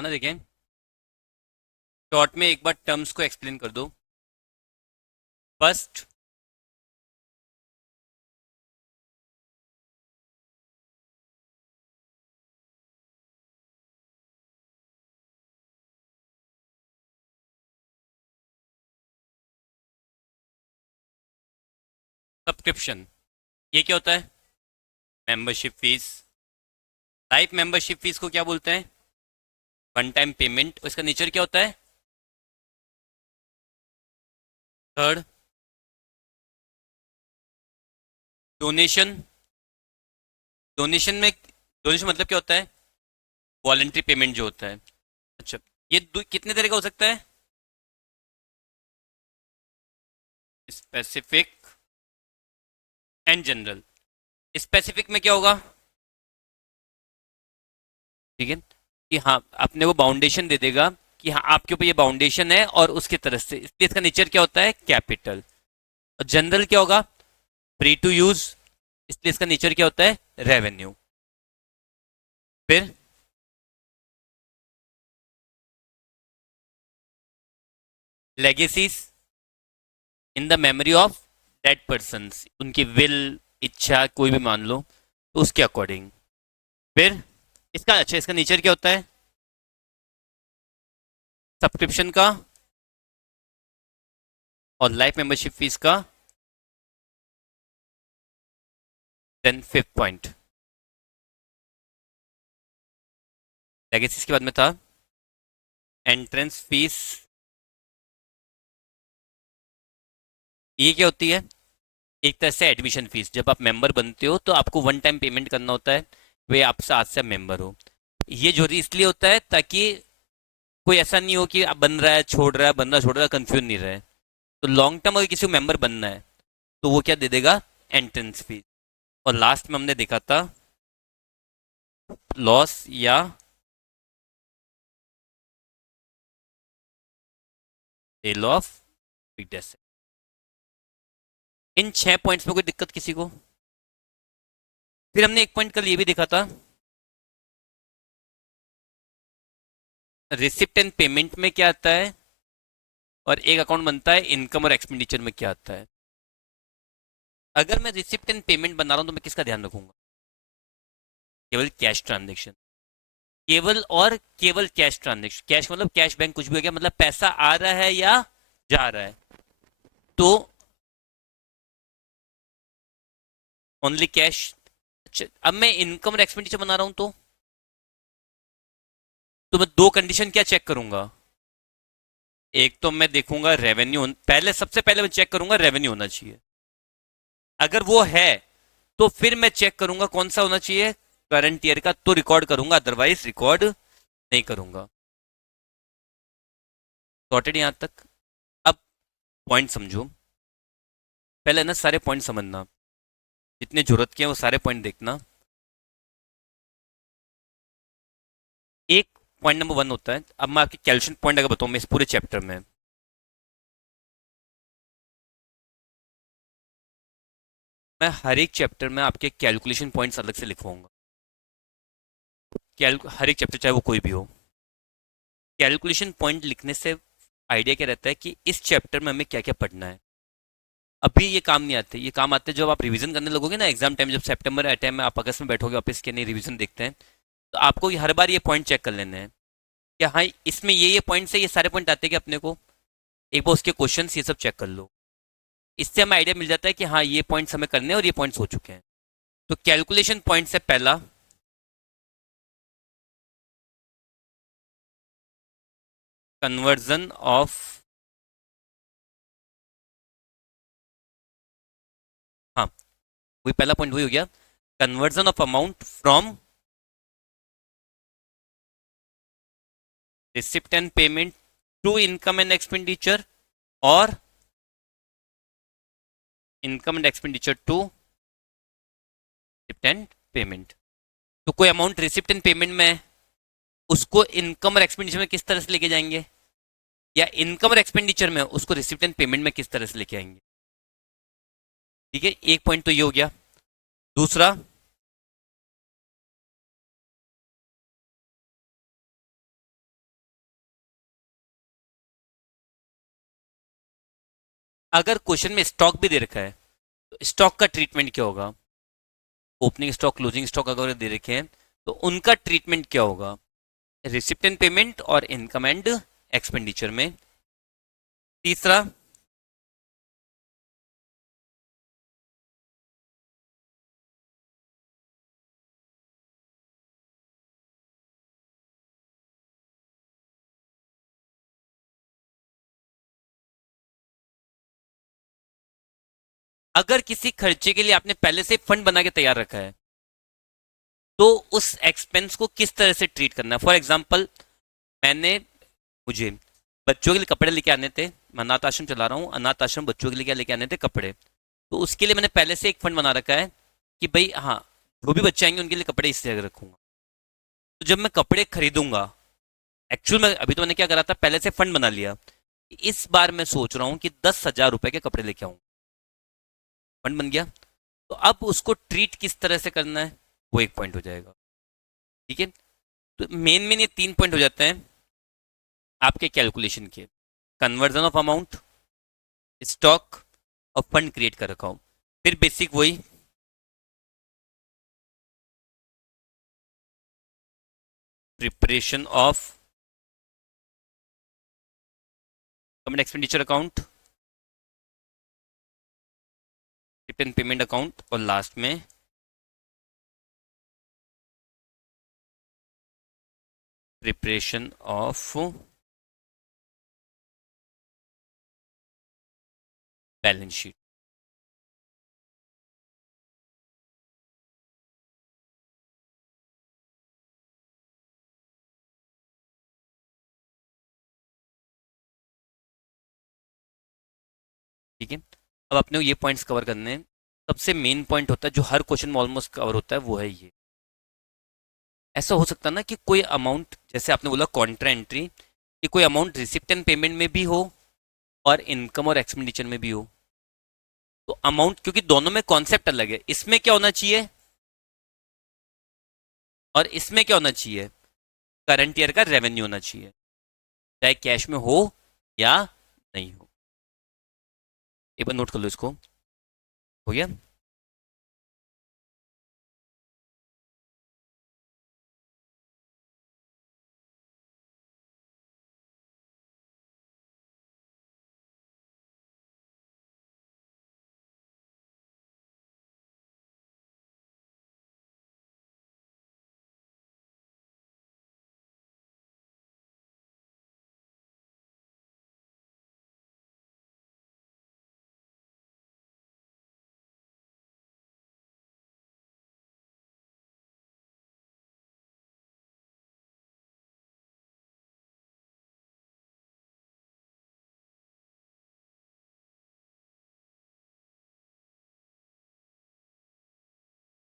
बताना, देखें शॉर्ट में एक बार टर्म्स को एक्सप्लेन कर दो। First, subscription. ये क्या होता है? Membership fees. Life membership fees को क्या बोलते हैं? One time payment. इसका नेचर क्या होता है? Third, donation. डोनेशन में डोनेशन मतलब क्या होता है? वॉलेंट्री पेमेंट जो होता है। अच्छा, ये कितने तरह का हो सकता है? Specific and general. स्पेसिफिक में क्या होगा? ठीक है, कि हाँ अपने को बाउंडेशन दे देगा कि हाँ आपके ऊपर ये बाउंडेशन है और उसकी तरफ से, इसलिए इसका नेचर क्या होता है? कैपिटल। और जनरल क्या होगा? फ्री टू यूज, इसलिए इसका नेचर क्या होता है? रेवेन्यू। फिर legacies in the memory of dead person, उनकी विल, इच्छा कोई भी मान लो, तो उसके अकॉर्डिंग। फिर इसका, अच्छा इसका नेचर क्या होता है? सब्सक्रिप्शन का और लाइफ मेंबरशिप फीस का। देन फिफ्थ पॉइंट, लेगेसीज के बाद में था एंट्रेंस फीस। ये क्या होती है? एक तरह से एडमिशन फीस। जब आप मेंबर बनते हो तो आपको वन टाइम पेमेंट करना होता है, वे आपसे आज से मेंबर हो। ये जरूरी इसलिए होता है ताकि कोई ऐसा नहीं हो कि आप बन रहा है छोड़ रहा है, बन रहा है छोड़ रहा है, कंफ्यूज नहीं रहे। तो लॉन्ग टर्म अगर किसी को मेंबर बनना है तो वो क्या दे देगा? Entrance fees. और लास्ट में हमने देखा था लॉस या सेल ऑफ फिक्स्ड एसेट। इन 6 पॉइंट्स में कोई दिक्कत किसी को? फिर हमने एक पॉइंट कल ये भी देखा था, रिसिप्ट एंड पेमेंट में क्या आता है, और एक अकाउंट बनता है इनकम और एक्सपेंडिचर में क्या आता है। अगर मैं रिसिप्ट एंड पेमेंट बना रहा हूं तो मैं किसका ध्यान रखूंगा? केवल कैश ट्रांजेक्शन। केवल और केवल कैश ट्रांजेक्शन। कैश मतलब कैश, बैंक कुछ भी हो गया, मतलब पैसा आ रहा है या जा रहा है, तो ओनली कैश। अच्छा, अब मैं इनकम और एक्सपेंडिचर बना रहा हूं तो मैं दो कंडीशन क्या चेक करूंगा? एक तो मैं देखूंगा रेवेन्यू, पहले सबसे पहले मैं चेक करूंगा रेवेन्यू होना चाहिए। अगर वो है तो फिर मैं चेक करूंगा कौन सा होना चाहिए, करंट ईयर का, तो रिकॉर्ड करूंगा, अदरवाइज रिकॉर्ड नहीं करूंगा। सॉर्टेड यहां तक? अब पॉइंट समझो। पहले ना सारे पॉइंट समझना, जितने जरूरत के हैं वो सारे पॉइंट देखना। एक पॉइंट नंबर वन होता है, अब मैं आपके कैल्कुलेशन पॉइंट अगर बताऊं मैं इस पूरे चैप्टर में, मैं हर एक चैप्टर में आपके कैलकुलेशन पॉइंट्स अलग से लिखवाऊंगा। हर एक चैप्टर चाहे वो कोई भी हो, कैलकुलेशन पॉइंट लिखने से आइडिया क्या रहता है कि इस चैप्टर में हमें क्या क्या पढ़ना है। अभी ये काम नहीं आते, ये काम आते हैं जब आप रिवीजन करने लगोगे ना एग्जाम टाइम, जब सितंबर टाइम में आप अगस्त में बैठोगे ऑफिस के, नहीं रिवीजन देखते हैं, तो आपको हर बार ये पॉइंट चेक कर लेने हैं कि हाँ इसमें ये पॉइंट्स है, ये सारे पॉइंट आते हैं कि अपने को, एक बार उसके क्वेश्चंस ये सब चेक कर लो। इससे हमें आइडिया मिल जाता है कि हाँ ये पॉइंट्स हमें करने हैं और ये पॉइंट्स हो चुके हैं। तो कैलकुलेशन पॉइंट से पहला, कन्वर्जन ऑफ, हाँ वही पहला पॉइंट वही हो गया, conversion of amount from receipt and payment to income and expenditure, और income and expenditure to receipt and payment. तो कोई अमाउंट रिसिप्ट एंड पेमेंट में है, उसको इनकम और एक्सपेंडिचर में किस तरह से लेके जाएंगे, या इनकम और एक्सपेंडिचर में उसको रिसिप्ट एंड पेमेंट में किस तरह से लेके आएंगे। ठीक है, एक पॉइंट तो ये हो गया। दूसरा, अगर क्वेश्चन में स्टॉक भी दे रखा है तो स्टॉक का ट्रीटमेंट क्या होगा? ओपनिंग स्टॉक, क्लोजिंग स्टॉक अगर दे रखे हैं तो उनका ट्रीटमेंट क्या होगा? रिसिप्ट एंड पेमेंट और इनकम एंड एक्सपेंडिचर में। तीसरा, अगर किसी खर्चे के लिए आपने पहले से फंड बना के तैयार रखा है तो उस एक्सपेंस को किस तरह से ट्रीट करना है? फॉर एग्जाम्पल, मैंने मुझे बच्चों के लिए कपड़े लेके आने थे, मैं अनाथ आश्रम चला रहा हूँ, अनाथ आश्रम बच्चों के लिए क्या लेके आने थे? कपड़े। तो उसके लिए मैंने पहले से एक फंड बना रखा है कि भाई हाँ, जो भी बच्चे आएंगे उनके लिए कपड़े इस जगह रखूंगा। तो जब मैं कपड़े खरीदूंगा, एक्चुअल में अभी तो मैंने क्या करा था, पहले से फंड बना लिया। इस बार मैं सोच रहा हूँ कि 10,000 रुपए के कपड़े लेके आऊँ, फंड बन गया। तो अब उसको ट्रीट किस तरह से करना है, वो एक पॉइंट हो जाएगा। ठीक है, तो मेन ये 3 पॉइंट हो जाते हैं आपके कैलकुलेशन के। कन्वर्जन ऑफ अमाउंट, स्टॉक और फंड क्रिएट कर रखा हूँ। फिर बेसिक वही, preparation of comment expenditure account, return payment account, और लास्ट में प्रिपरेशन ऑफ बैलेंस शीट। ठीक है, अब अपने को ये पॉइंट्स कवर करने हैं। सबसे मेन पॉइंट होता है जो हर क्वेश्चन में ऑलमोस्ट कवर होता है, वो है ये। ऐसा हो सकता है ना कि कोई अमाउंट, जैसे आपने बोला कॉन्ट्रा एंट्री, कि कोई अमाउंट रिसिप्ट एंड पेमेंट में भी हो और इनकम और एक्सपेंडिचर में भी हो। तो अमाउंट, क्योंकि दोनों में कॉन्सेप्ट अलग है, इसमें क्या होना चाहिए और इसमें क्या होना चाहिए? करंट ईयर का रेवेन्यू होना चाहिए, चाहे कैश में हो या नहीं हो। एक बार नोट कर लो इसको। हो गया?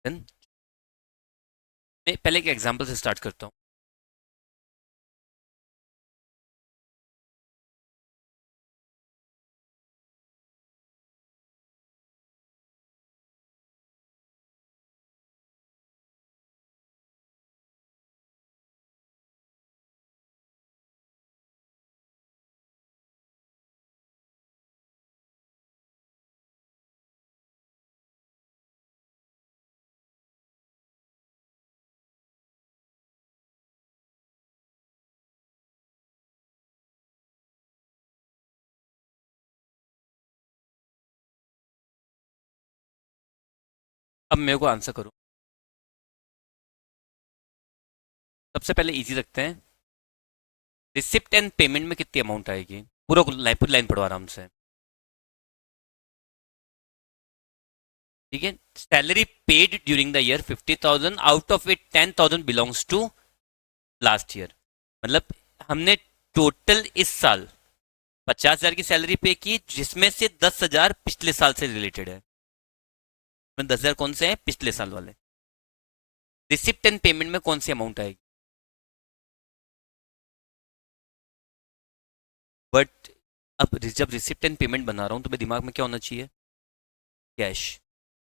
Then, मैं पहले एक एग्जांपल से स्टार्ट करता हूँ। अब मेरे को आंसर करो। सबसे पहले इजी रखते हैं, रिसिप्ट एंड पेमेंट में कितनी अमाउंट आएगी? पूरी लाइन पढ़ो आराम से। ठीक है, salary paid during the year 50,000, out of it 10,000 belongs to last year. मतलब हमने टोटल इस साल 50,000 की सैलरी पे की, जिसमें से 10,000 पिछले साल से रिलेटेड है। 10,000 कौन से हैं? पिछले साल वाले। रिसिप्ट एंड पेमेंट में कौन सी अमाउंट आएगी? बट अब जब रिसिप्ट एंड पेमेंट बना रहा हूँ तो मेरे दिमाग में क्या होना चाहिए? कैश।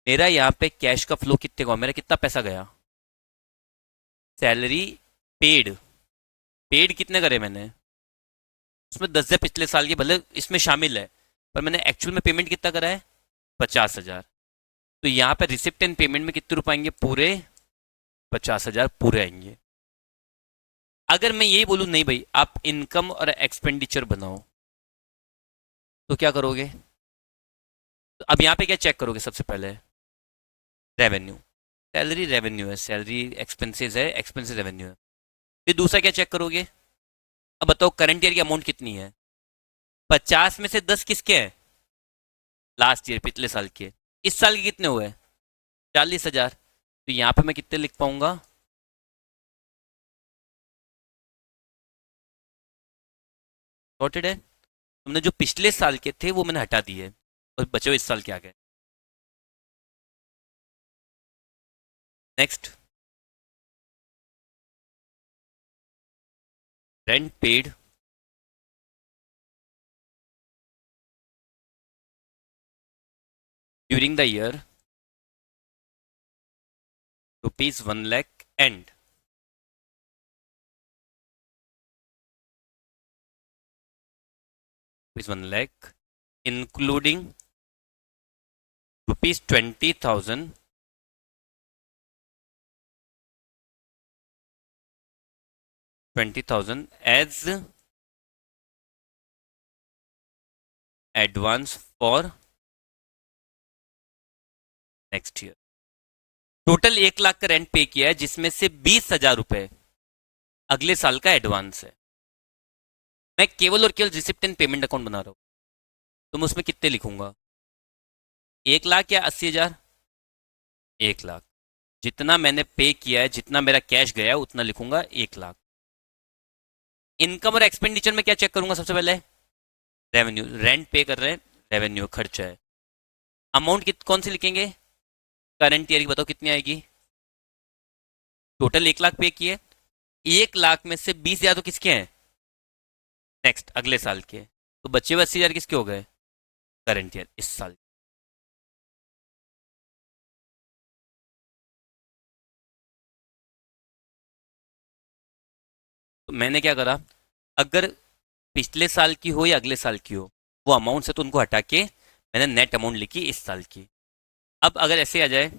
मेरा यहाँ पे कैश का फ्लो कितने का हुआ? मेरा कितना पैसा गया? सैलरी पेड, पेड कितने करे मैंने? उसमें 10,000 पिछले साल के भले इसमें शामिल है, पर मैंने एक्चुअल में पेमेंट कितना करा है? 50,000। तो यहाँ पे रिसिप्ट एंड पेमेंट में कितने रुपए आएंगे? पूरे 50,000 पूरे आएंगे। अगर मैं यही बोलूँ नहीं भाई आप इनकम और एक्सपेंडिचर बनाओ, तो क्या करोगे? तो अब यहाँ पे क्या चेक करोगे सबसे पहले? रेवेन्यू। सैलरी रेवेन्यू है, सैलरी एक्सपेंसेस है, एक्सपेंसेस रेवेन्यू है। फिर दूसरा क्या चेक करोगे? अब बताओ करंट ईयर की अमाउंट कितनी है? 50 में से 10 किसके हैं? लास्ट ईयर, पिछले साल के। इस साल के कितने हुए? 40,000। तो यहाँ पे मैं कितने लिख पाऊंगा? सॉर्टेड है। तुमने जो पिछले साल के थे वो मैंने हटा दिए, और बचे हुए इस साल के आ गए। Next, rent paid during the year ₹1 lakh and ₹1 lakh including ₹20,000 20,000 as advance for next year. Total 1 lakh का रेंट पे किया है, जिसमें से 20,000 रुपए अगले साल का एडवांस है। मैं केवल और केवल रिसिप्ट एंड पेमेंट अकाउंट बना रहा हूँ। तो मैं उसमें कितने लिखूंगा? 1 लाख या 80,000? 1 लाख। जितना मैंने पे किया है, जितना मेरा कैश गया है, उतना लिखूंगा 1 लाख। इनकम और एक्सपेंडिचर में क्या चेक करूंगा सबसे पहले? रेवेन्यू। रेंट पे कर रहे हैं, रेवेन्यू खर्चा है। अमाउंट कित कौन सी लिखेंगे? करंट ईयर की बताओ कितनी आएगी? टोटल 1 लाख पे किए, 1 लाख में से 20,000 तो किसके हैं? नेक्स्ट, अगले साल के। तो बचे हुए 80,000 किसके हो गए? करंट ईयर, इस साल। तो मैंने क्या करा, अगर पिछले साल की हो या अगले साल की हो, वो अमाउंट से तो उनको हटा के मैंने नेट अमाउंट लिखी इस साल की। अब अगर ऐसे आ जाए,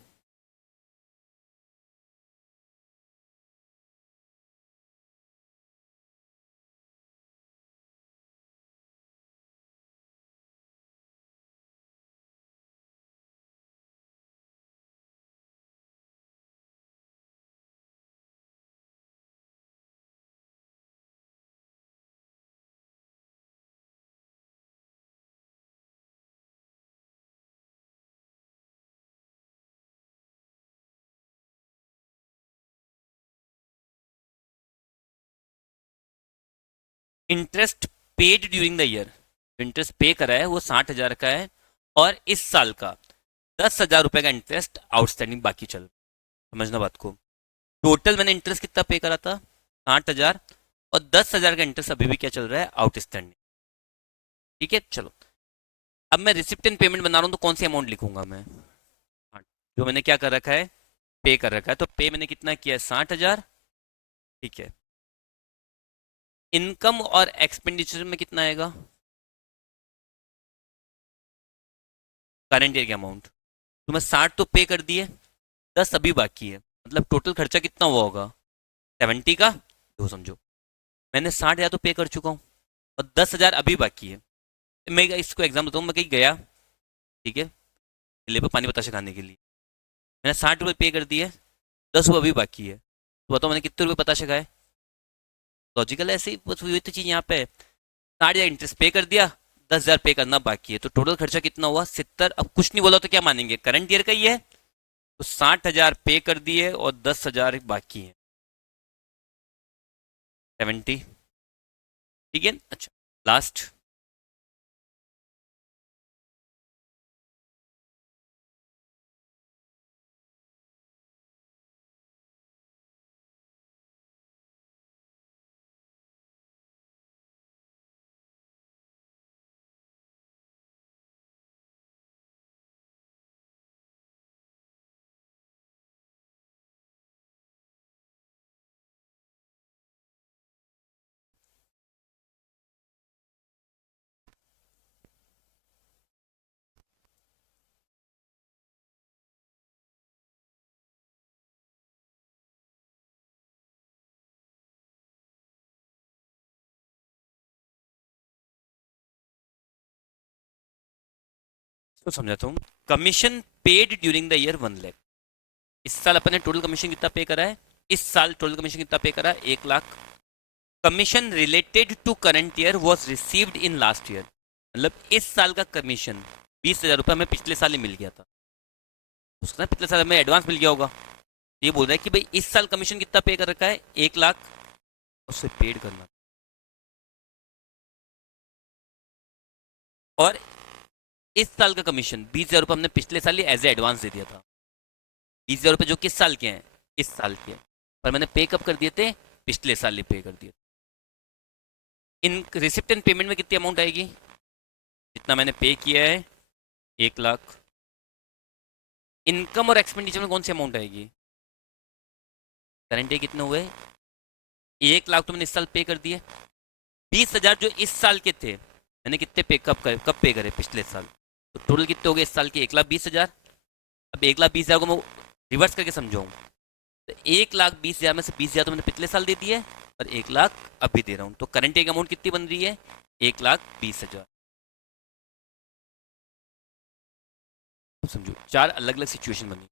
interest paid during the year, interest पे करा है वो 60,000 का है, और इस साल का 10,000 रुपए का इंटरेस्ट आउटस्टैंडिंग बाकी चल। समझना बात को। टोटल मैंने इंटरेस्ट कितना पे करा था? 60,000। और 10,000 का इंटरेस्ट अभी भी क्या चल रहा है? आउटस्टैंडिंग। ठीक है, चलो। अब मैं रिसिप्ट एंड पेमेंट बना रहा हूँ, तो कौन सी अमाउंट लिखूंगा मैं? हाँ, जो मैंने क्या कर रखा है? पे कर रखा है। तो पे मैंने कितना किया है? 60,000। ठीक है। इनकम और एक्सपेंडिचर में कितना आएगा? करंट ईयर की अमाउंट। तो मैं 60 तो पे कर दिए, 10 अभी बाकी है। मतलब टोटल खर्चा कितना हुआ होगा? 70 का, दो समझो। मैंने 60,000 तो पे कर चुका हूँ, और 10,000 अभी बाकी है। मैं इसको एग्जाम बताऊँ, मैं कहीं गया, ठीक है, किले पर पानी बताशा खाने के लिए। मैंने 60 रुपये पे कर दिए, 10 रुपये अभी बाकी है। तो बताओ मैंने कितने रुपये बताशा खाए? लॉजिकल है, ऐसे ही बस वही तो चीज़ यहाँ पे है। 60,000 इंटरेस्ट पे कर दिया, 10,000 पे करना बाकी है, तो टोटल खर्चा कितना हुआ? 70। अब कुछ नहीं बोला तो क्या मानेंगे? करंट ईयर का ही है। तो 60,000 पे कर दिए और 10,000 बाकी है, 70। ठीक है, अच्छा। लास्ट, तो समझाता हूँ। Commission paid during the year 1 lakh. इस साल अपन ने टोटल कमीशन कितना पे करा है? इस साल टोटल कमीशन कितना पे करा है? 1 lakh. Commission related to current year was received in last year. मतलब इस साल का कमीशन 20,000 रुपये हमें पिछले साल ही मिल गया था, उसका ना पिछले साल हमें एडवांस मिल गया होगा। ये बोल रहा है कि भाई इस साल कमीशन कितना पे कर रखा है? 1 लाख, उससे पेड करना। और इस साल का कमीशन 20,000 रुपये हमने पिछले साल ही एज ए एडवांस दे दिया था। 20,000 रुपये जो किस साल के हैं? इस साल के हैं। पर मैंने पे कब कर दिए थे? पिछले साल ही पे कर दिए। इन रिसिप्ट एंड पेमेंट में कितनी अमाउंट आएगी? जितना मैंने पे किया है 1 लाख। इनकम और एक्सपेंडिचर में कौन सी अमाउंट आएगी? करंट कितने हुए? 1 लाख तो मैंने इस साल पे कर दिए। 20,000 जो इस साल के थे मैंने कितने पे कब पे करे? पिछले साल। तो टोटल कितने हो गए इस साल के? 1,20,000। अब 1,20,000 को मैं रिवर्स करके समझाऊँ तो 1,20,000 में से 20,000 तो मैंने पिछले साल दे दिए और 1 लाख अभी दे रहा हूँ। तो करंट एक अमाउंट कितनी बन रही है? 1,20,000। समझो, 4 अलग अलग सिचुएशन बनी।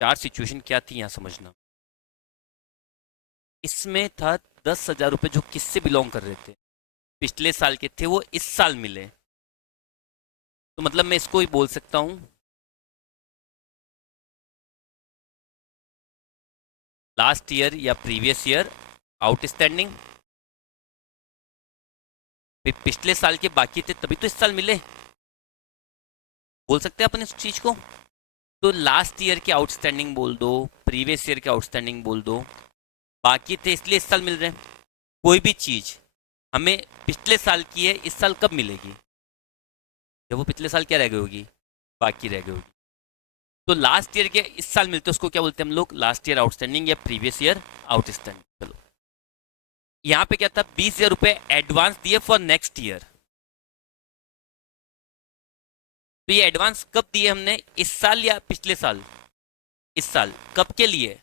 4 सिचुएशन क्या थी यहाँ समझना। इसमें था 10,000 रुपये जो किससे बिलोंग कर रहे थे, पिछले साल के थे, वो इस साल मिले। तो मतलब मैं इसको ही बोल सकता हूँ लास्ट ईयर या प्रीवियस ईयर आउटस्टैंडिंग। पिछले साल के बाकी थे तभी तो इस साल मिले, बोल सकते हैं अपन इस चीज को। तो लास्ट ईयर के आउटस्टैंडिंग बोल दो, प्रीवियस ईयर के आउटस्टैंडिंग बोल दो, बाकी थे इसलिए इस साल मिल रहे हैं। कोई भी चीज हमें पिछले साल की है, इस साल कब मिलेगी? जब वो पिछले साल क्या रह गई होगी? बाकी रह गई होगी। तो लास्ट ईयर के इस साल मिलते हैं उसको क्या बोलते हैं हम लोग? लास्ट ईयर आउटस्टैंडिंग या प्रीवियस ईयर आउटस्टैंडिंग। चलो, यहाँ पे क्या था? 20,000 रुपये एडवांस दिए फॉर नेक्स्ट ईयर। तो ये एडवांस कब दिए हमने? इस साल या पिछले साल? इस साल। कब के लिए?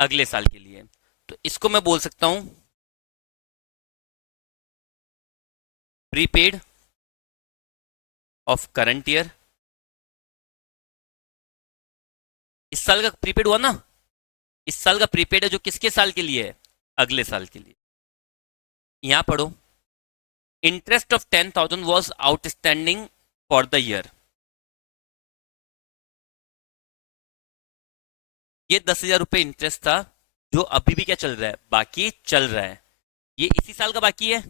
अगले साल के लिए। तो इसको मैं बोल सकता हूं प्रीपेड ऑफ करंट ईयर। इस साल का प्रीपेड हुआ ना? इस साल का प्रीपेड है जो किसके साल के लिए है? अगले साल के लिए। यहां पढ़ो, interest of 10,000 was outstanding for the year. ये 10,000 रुपये इंटरेस्ट था जो अभी भी क्या चल रहा है? बाकी चल रहा है। ये इसी साल का बाकी है।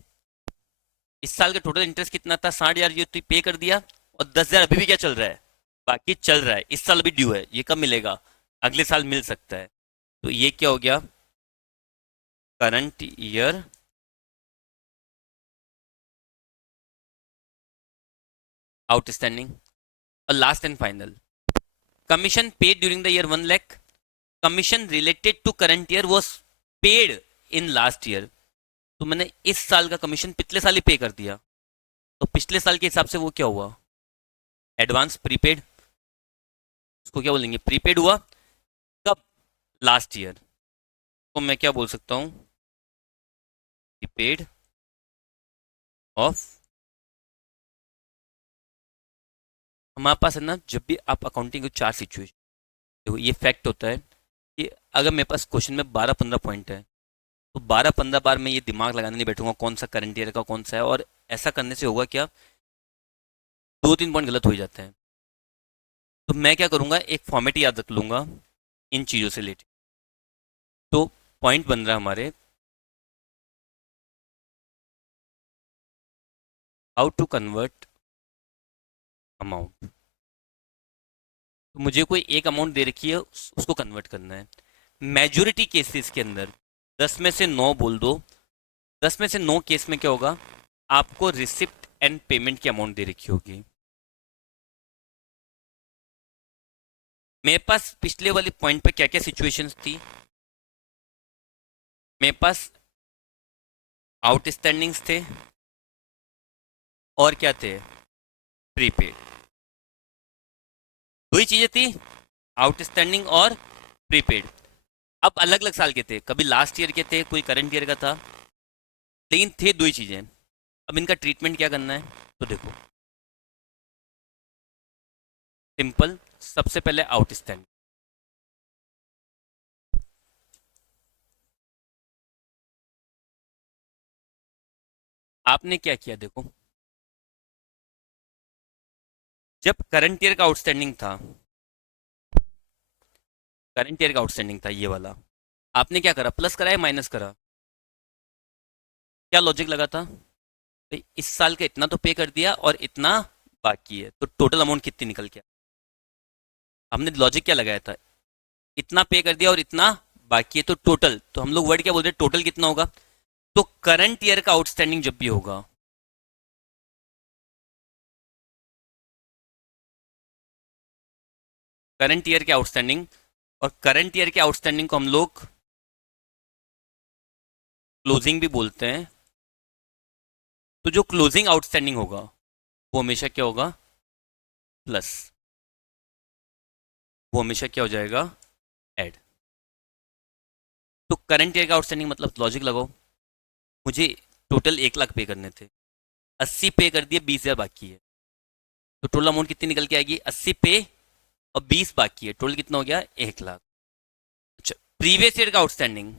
इस साल का टोटल इंटरेस्ट कितना था? 60,000। ये तो पे कर दिया। और 10,000 अभी भी क्या चल रहा है? बाकी चल रहा है। इस साल अभी ड्यू है। ये कब मिलेगा? अगले साल मिल सकता है। तो ये क्या हो गया? Current year outstanding. और last and final, commission paid during the year 1 lakh. Commission related to current year was paid in last year. तो मैंने इस साल का कमीशन पिछले साल ही पे कर दिया। तो पिछले साल के हिसाब से वो क्या हुआ? Advance prepaid. उसको क्या बोलेंगे? प्रीपेड हुआ। कब? Last year. तो मैं क्या बोल सकता हूँ? Prepaid of. हमारे पास है ना, जब भी आप अकाउंटिंग को 4 सिचुएशन, देखो ये फैक्ट होता है कि अगर मेरे पास क्वेश्चन में 12-15 पॉइंट है तो 12-15 बार मैं ये दिमाग लगाने नहीं बैठूंगा कौन सा करंट ईयर का कौन सा है। और ऐसा करने से होगा क्या? 2-3 पॉइंट गलत हो ही जाते हैं। तो मैं क्या करूंगा? एक फॉर्मेट याद रख लूंगा इन चीज़ों से रिलेटेड। तो पॉइंट बन रहा है हमारे, हाउ टू कन्वर्ट अमाउंट। तो मुझे कोई एक अमाउंट दे रखी है, उसको कन्वर्ट करना है। मेजोरिटी केसेस के अंदर 10 में से 9 बोल दो, 10 में से 9 केस में क्या होगा? आपको रिसिप्ट एंड पेमेंट की अमाउंट दे रखी होगी। मेरे पास पिछले वाले पॉइंट पे क्या क्या सिचुएशंस थी? मेरे पास आउटस्टैंडिंग्स थे और क्या थे? प्रीपेड। दो ही चीजें थी, आउटस्टैंडिंग और प्रीपेड। अब अलग अलग साल के थे, कभी लास्ट ईयर के थे, कोई करंट ईयर का था, लेकिन थे दो ही चीजें। अब इनका ट्रीटमेंट क्या करना है? तो देखो, सिंपल। सबसे पहले आउटस्टैंडिंग। आपने क्या किया देखो, जब करंट ईयर का आउटस्टैंडिंग था, करंट ईयर का आउटस्टैंडिंग था ये वाला, आपने क्या करा, प्लस करा या माइनस करा? क्या लॉजिक लगा था भाई, इस साल का इतना तो पे कर दिया और इतना बाकी है, तो टोटल अमाउंट कितनी निकल गया? हमने लॉजिक क्या लगाया था, इतना पे कर दिया और इतना बाकी है, तो टोटल, तो हम लोग वर्ड क्या बोलते हैं, टोटल कितना होगा? तो करंट ईयर का आउटस्टैंडिंग जब भी होगा, करंट ईयर के आउटस्टैंडिंग, और करंट ईयर के आउटस्टैंडिंग को हम लोग क्लोजिंग भी बोलते हैं, तो जो क्लोजिंग आउटस्टैंडिंग होगा वो हमेशा क्या होगा, प्लस, वो हमेशा क्या हो जाएगा, ऐड। तो करंट ईयर का आउटस्टैंडिंग मतलब लॉजिक लगाओ, मुझे टोटल 1 लाख पे करने थे, 80 पे कर दिए, 20,000 बाकी है, तो टोटल अमाउंट कितनी निकल के आएगी, 80 पे और 20 बाकी है, टोटल कितना हो गया, 1 लाख। अच्छा, प्रीवियस ईयर का आउटस्टैंडिंग,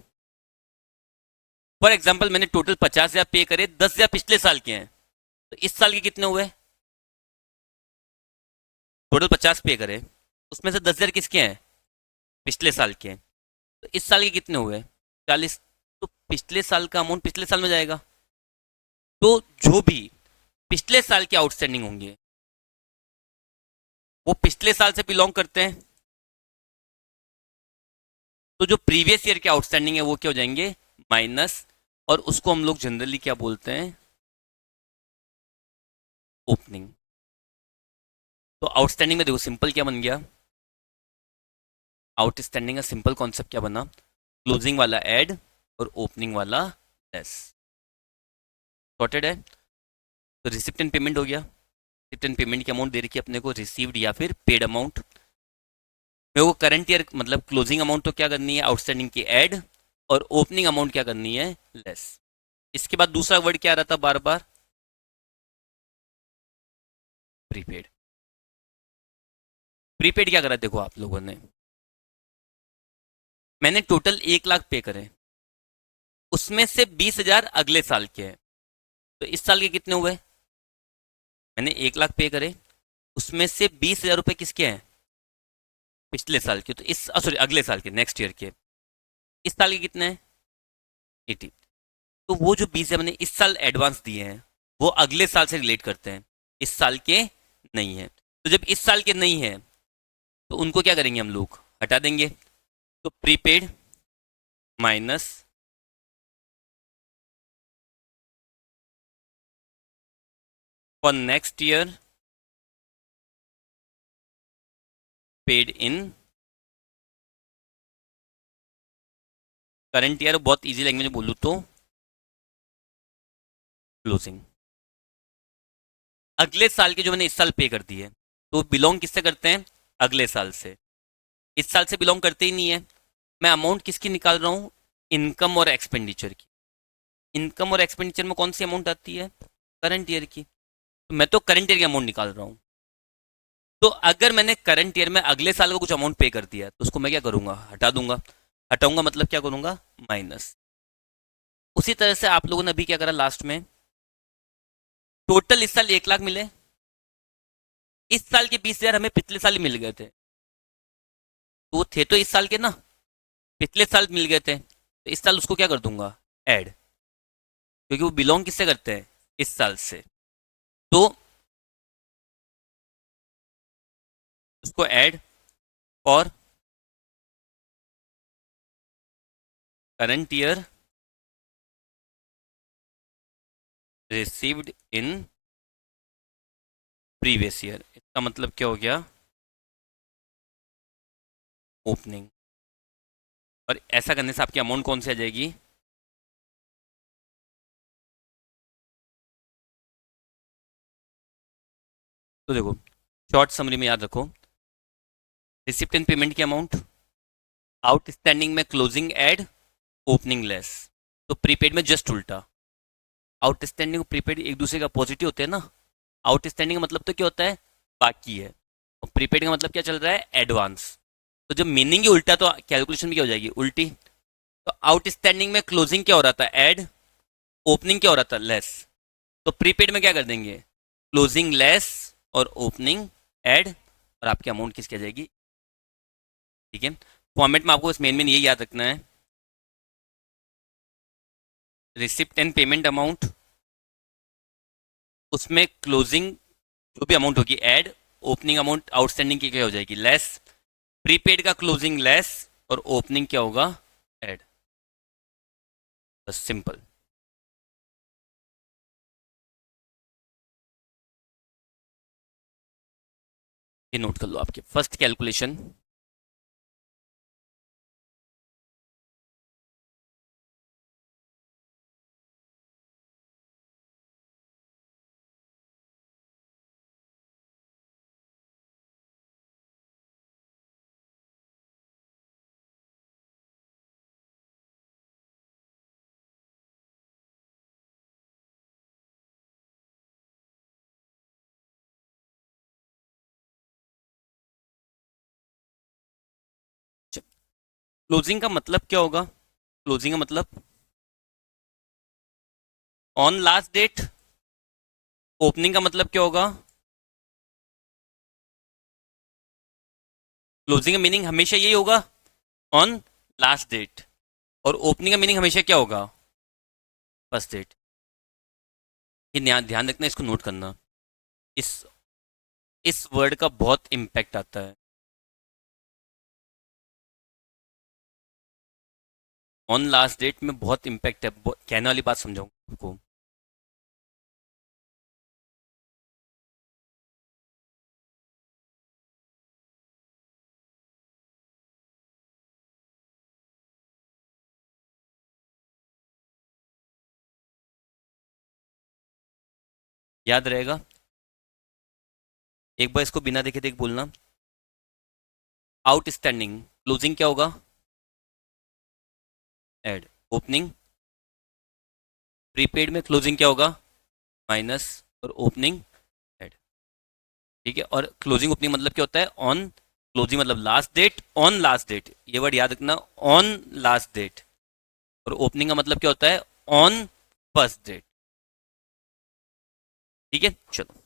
फॉर एग्जाम्पल मैंने टोटल 50,000 पे करे, 10,000 पिछले साल के हैं, तो इस साल के कितने हुए, टोटल 50 पे करे, उसमें से 10,000 किसके हैं, पिछले साल के हैं, तो इस साल के कितने हुए, 40, तो पिछले साल का अमाउंट पिछले साल में जाएगा, तो जो भी पिछले साल के आउटस्टैंडिंग होंगे वो पिछले साल से बिलोंग करते हैं, तो जो प्रीवियस ईयर के आउटस्टैंडिंग है वो क्या हो जाएंगे, माइनस, और उसको हम लोग जनरली क्या बोलते हैं, ओपनिंग। तो आउटस्टैंडिंग में देखो सिंपल क्या बन गया, आउटस्टैंडिंग का सिंपल कॉन्सेप्ट क्या बना, क्लोजिंग वाला ऐड और ओपनिंग वाला लेस, सॉर्टेड है। तो रिसिप्ट एंड पेमेंट हो गया, रिसिप्ट एंड पेमेंट की अमाउंट दे रखी है अपने को, रिसीव्ड या फिर पेड अमाउंट। मेरे को करंट ईयर मतलब क्लोजिंग अमाउंट तो क्या करनी है, आउटस्टैंडिंग की ऐड, और ओपनिंग अमाउंट क्या करनी है, लेस। इसके बाद दूसरा वर्ड क्या आ रहा था बार बार, प्रीपेड। प्रीपेड क्या करा देखो आप लोगों ने, मैंने टोटल 1 लाख पे करे, उसमें से 20,000 अगले साल के हैं, तो इस साल के कितने हुए, मैंने 1 लाख पे करे, उसमें से 20,000 रुपए किसके हैं, पिछले साल के, तो इस सॉरी अगले साल के, नेक्स्ट ईयर के, इस साल के कितने हैं, 80। तो वो जो 20,000 मैंने इस साल एडवांस दिए हैं वो अगले साल से रिलेट करते हैं, इस साल के नहीं है, तो जब इस साल के नहीं है तो उनको क्या करेंगे हम लोग, हटा देंगे, तो prepaid minus for next year paid in current year, बहुत इजी लैंग्वेज में बोलूँ तो क्लोजिंग। अगले साल के जो मैंने इस साल पे कर दिए तो बिलोंग किससे करते हैं, अगले साल से, इस साल से बिलोंग करते ही नहीं है। मैं अमाउंट किसकी निकाल रहा हूँ, इनकम और एक्सपेंडिचर की, इनकम और एक्सपेंडिचर में कौन सी अमाउंट आती है, करंट ईयर की, तो मैं तो करंट ईयर की अमाउंट निकाल रहा हूँ। तो अगर मैंने करंट ईयर में अगले साल का कुछ अमाउंट पे कर दिया तो उसको मैं क्या करूंगा, हटा दूंगा, हटाऊंगा मतलब क्या करूंगा, माइनस। उसी तरह से आप लोगों ने अभी क्या करा लास्ट में, टोटल इस साल 1 लाख मिले, इस साल के 20,000 हमें पिछले साल ही मिल गए थे, तो वो थे तो इस साल के ना, पिछले साल मिल गए थे, तो इस साल उसको क्या कर दूंगा, ऐड, क्योंकि वो बिलोंग किससे करते हैं, इस साल से, तो उसको ऐड और current year received in previous year, इसका मतलब क्या हो गया, ओपनिंग। और ऐसा करने से आपकी अमाउंट कौन सी आ जाएगी, तो देखो शॉर्ट समरी में याद रखो, रिसिप्ट एंड पेमेंट की अमाउंट, आउटस्टैंडिंग में क्लोजिंग ऐड, ओपनिंग लेस, तो प्रीपेड में जस्ट उल्टा, आउटस्टैंडिंग और प्रीपेड एक दूसरे का पॉजिटिव होते हैं ना, आउटस्टैंडिंग का मतलब तो क्या होता है, बाकी है, और प्रीपेड का मतलब क्या चल रहा है, एडवांस। तो जब मीनिंग ही उल्टा तो कैलकुलेशन भी क्या हो जाएगी, उल्टी। तो आउटस्टैंडिंग में क्लोजिंग क्या हो रहा था, ऐड, ओपनिंग क्या हो रहा था, लेस। तो प्रीपेड में क्या कर देंगे, क्लोजिंग लेस और ओपनिंग ऐड, और आपकी अमाउंट किसकी आ जाएगी। ठीक है, फॉर्मेट में आपको इस मेन में ये याद रखना है, रिसिप्ट एंड पेमेंट अमाउंट, उसमें क्लोजिंग जो भी अमाउंट होगी ऐड, ओपनिंग अमाउंट आउटस्टैंडिंग की क्या हो जाएगी, लेस। प्रीपेड का क्लोजिंग लेस और ओपनिंग क्या होगा, ऐड। बस सिंपल। ये नोट कर लो, आपके फर्स्ट कैलकुलेशन। क्लोजिंग का मतलब क्या होगा, क्लोजिंग का मतलब ऑन लास्ट डेट। ओपनिंग का मतलब क्या होगा, क्लोजिंग का मीनिंग हमेशा यही होगा, ऑन लास्ट डेट। और ओपनिंग का मीनिंग हमेशा क्या होगा, फर्स्ट डेट। ये ध्यान ध्यान रखना, इसको नोट करना। इस इस वर्ड का बहुत इम्पैक्ट आता है, ऑन लास्ट डेट में बहुत इम्पैक्ट है। कहने वाली बात समझाऊंगा आपको। याद रहेगा, एक बार इसको बिना देखे देख बोलना। आउटस्टैंडिंग क्लोजिंग क्या होगा, ऐड। ओपनिंग, प्रीपेड में क्लोजिंग क्या होगा, माइनस, और ओपनिंग ऐड। ठीक है, और क्लोजिंग ओपनिंग मतलब क्या होता है, ऑन। क्लोजिंग मतलब last date, on last date, ये वर्ड याद रखना, ऑन लास्ट डेट। और ओपनिंग का मतलब क्या होता है, ऑन फर्स्ट डेट। ठीक है, चलो।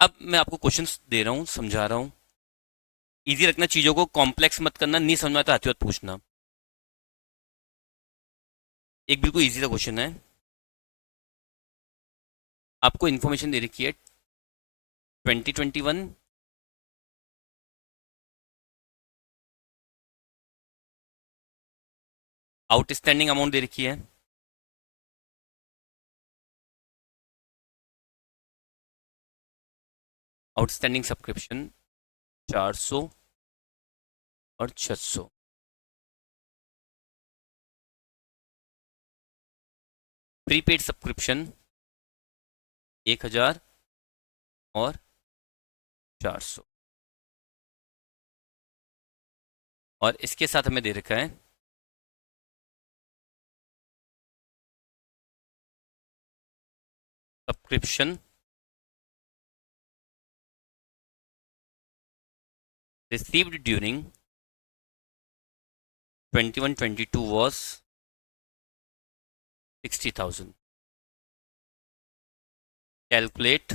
अब मैं आपको क्वेश्चंस दे रहा हूँ, समझा रहा हूँ। इजी रखना चीजों को, कॉम्प्लेक्स मत करना, नहीं समझ में आता आते वक्त पूछना। एक बिल्कुल इजी सा क्वेश्चन है, आपको इन्फॉर्मेशन दे रखी है 2021 आउटस्टैंडिंग अमाउंट दे रखी है, आउटस्टैंडिंग सब्सक्रिप्शन 400 और 600, प्रीपेड सब्सक्रिप्शन 1000 और 400, और इसके साथ हमें दे रखा है subscription received during 21-22 was 60,000. Calculate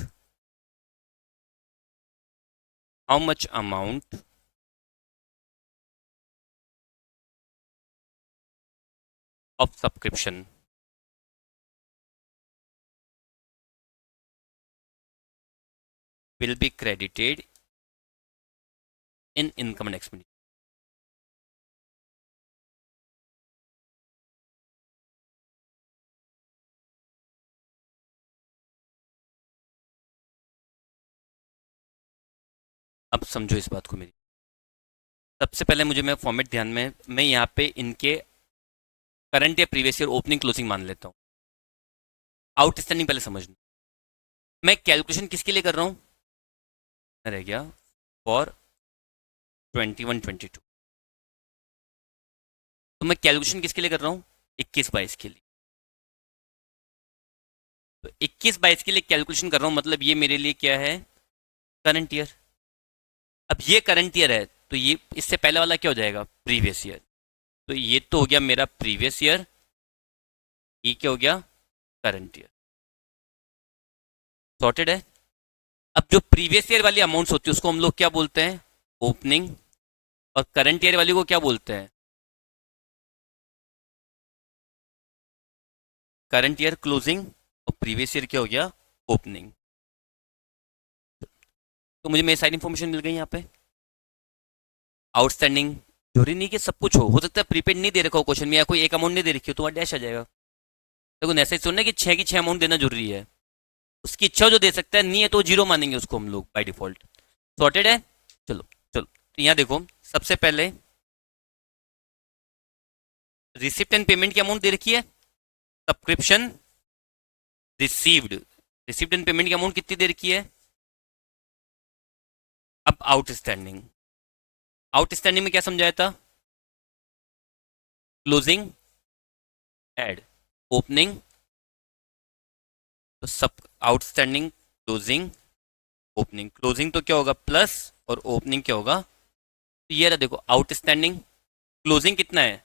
how much amount of subscription will be credited in income and expenditure. अब समझो इस बात को मेरी। सबसे पहले मुझे मैं फॉर्मेट ध्यान में, मैं यहाँ पे इनके करंट या प्रीवियस ईयर ओपनिंग क्लोजिंग मान लेता हूँ। आउटस्टैंडिंग पहले समझना, मैं कैलकुलेशन किसके लिए कर रहा हूँ, रह गया फॉर 21-22। तो मैं कैलकुलेशन किसके लिए कर रहा हूँ, 21-22 के लिए। तो 21-22 के लिए कैलकुलेशन कर रहा हूँ, मतलब ये मेरे लिए क्या है, करंट ईयर। अब ये करंट ईयर है, तो ये इससे पहले वाला क्या हो जाएगा, प्रीवियस ईयर। तो ये तो हो गया मेरा प्रीवियस ईयर, ये क्या हो गया, करंट ईयर। सॉर्टेड है। अब जो प्रीवियस ईयर वाली अमाउंट्स होती है उसको हम लोग क्या बोलते हैं, ओपनिंग। और करंट ईयर वाली को क्या बोलते हैं, करंट ईयर क्लोजिंग। और प्रीवियस ईयर क्या हो गया, ओपनिंग। तो मुझे मेरी सारी इन्फॉर्मेशन मिल गई यहाँ पे। आउटस्टैंडिंग जरूरी नहीं कि सब कुछ हो सकता है प्रीपेड नहीं दे रखा हो क्वेश्चन में, या कोई एक अमाउंट नहीं दे रखी हो तो वहाँ डैश आ जाएगा। देखो ऐसे सुनना कि छः की छः अमाउंट देना जरूरी है, उसकी इच्छा जो दे सकता है, नहीं है तो जीरो मानेंगे उसको हम लोग बाय डिफॉल्ट। सॉर्टेड है। चलो चलो, तो यहाँ देखो, सबसे पहले रिसिप्ट एंड पेमेंट की अमाउंट दे रखी है, subscription received. Receipt and payment की अमाउंट कितनी दे रखी है। अब आउटस्टैंडिंग, आउटस्टैंडिंग में क्या समझाया था, क्लोजिंग एड ओपनिंग। तो सब आउटस्टैंडिंग क्लोजिंग ओपनिंग, क्लोजिंग तो क्या होगा प्लस, और ओपनिंग क्या होगा। तो ये रहा देखो, आउटस्टैंडिंग क्लोजिंग कितना है,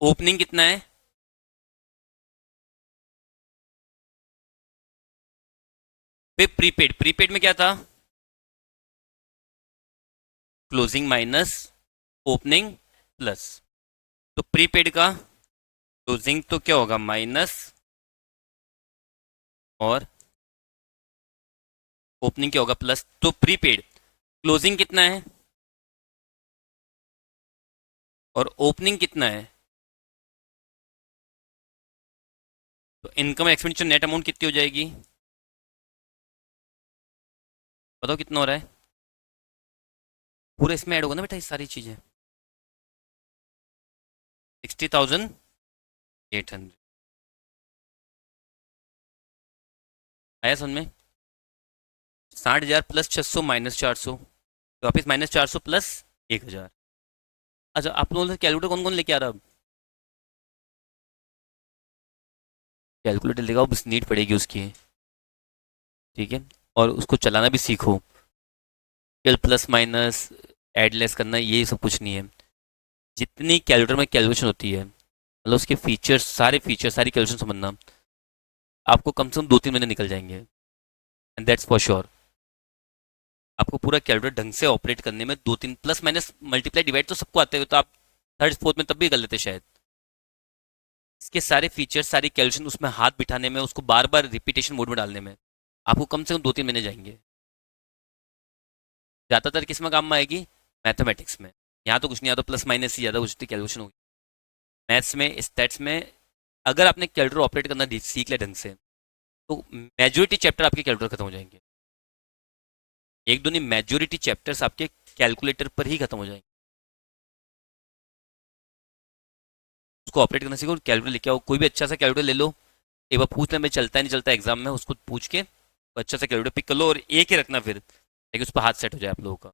ओपनिंग कितना है। फिर प्रीपेड, प्रीपेड में क्या था, क्लोजिंग माइनस ओपनिंग प्लस। तो प्रीपेड का क्लोजिंग तो क्या होगा, माइनस, और ओपनिंग क्या होगा, प्लस। तो प्रीपेड क्लोजिंग कितना है और ओपनिंग कितना है। तो इनकम एक्सपेंडिचर नेट अमाउंट कितनी हो जाएगी, बताओ कितना हो रहा है। पूरा इसमें ऐड होगा ना बेटा, ये सारी चीजें। 60,800 आया समझ में। 60,000 प्लस 600 माइनस 400, तो वापिस माइनस 400 प्लस 1,000। अच्छा, आप लोगों ने कैलकुलेटर कौन कौन लेके आ रहा है, कैलकुलेटर लेगा, बस नीड पड़ेगी उसकी, ठीक है। और उसको चलाना भी सीखो, कैल प्लस माइनस ऐड लेस करना ये सब कुछ नहीं है। जितनी कैलकुलेटर में कैलकुलेशन होती है, मतलब उसके फीचर्स, सारे फीचर्स, सारी कैलकुलेशन समझना, आपको कम से कम 2-3 महीने निकल जाएंगे, एंड दैट्स फॉर श्योर। आपको पूरा कैलकुलेटर ढंग से ऑपरेट करने में 2-3 प्लस माइनस मल्टीप्लाई डिवाइड तो सबको आते हुए, तो आप थर्ड फोर्थ में तब भी कर लेते शायद। इसके सारे फीचर्स, सारी कैलकुलेशन उसमें हाथ बिठाने में, उसको बार बार रिपीटेशन मोड में डालने में आपको कम से कम 2-3 महीने जाएंगे। ज़्यादातर किस में काम में आएगी, मैथमेटिक्स में। यहाँ तो कुछ नहीं, यहाँ तो प्लस माइनस ही ज़्यादा कुछ कैलकुलेशन होगी। मैथ्स में, स्टैट्स में, अगर आपने कैलकुलेटर ऑपरेट करना सीख लिया ढंग से, तो मेजोरिटी चैप्टर आपके कैलकुलेटर खत्म हो जाएंगे। एक दो नहीं, मेजोरिटी चैप्टर्स आपके कैलकुलेटर पर ही खत्म हो जाएंगे। उसको ऑपरेट करना सीखो, कैलकुलेटर लेके आओ, कोई भी अच्छा सा कैलकुलेटर ले लो। एक बार पूछ लेना चलता है नहीं चलता एग्जाम में, उसको पूछ के अच्छा सा कैलकुलेटर पिक कर लो, और एक ही रखना फिर, ताकि उस पर हाथ सेट हो जाए आप लोगों का।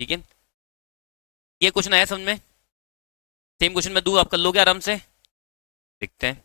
ठीक है। ये क्वेश्चन आया समझ में, सेम क्वेश्चन मैं दूँ, आप कर लोगे आराम से। देखते हैं।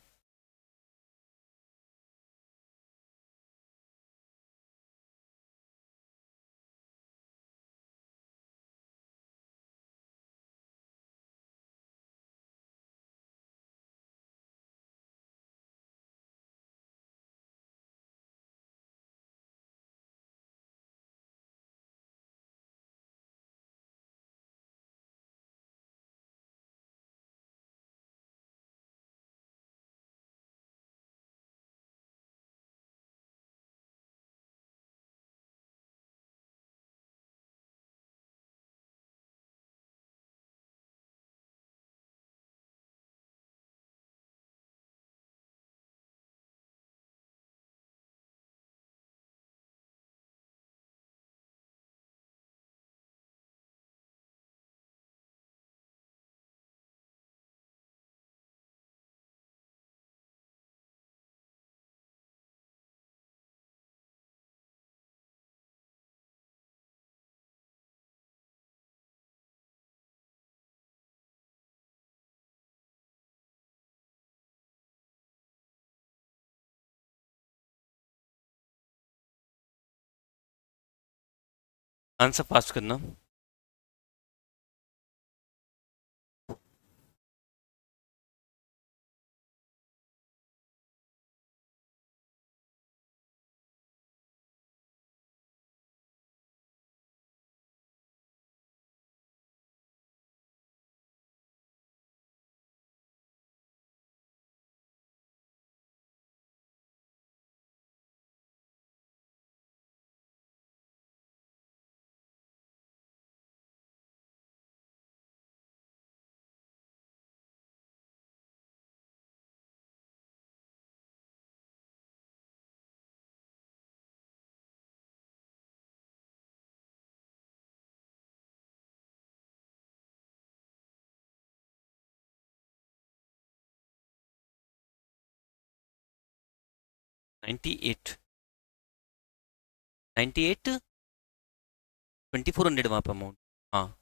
आंसर फास्ट करना। Ninety eight. 98। 2400 वहाँ पर अमाउंट। हाँ।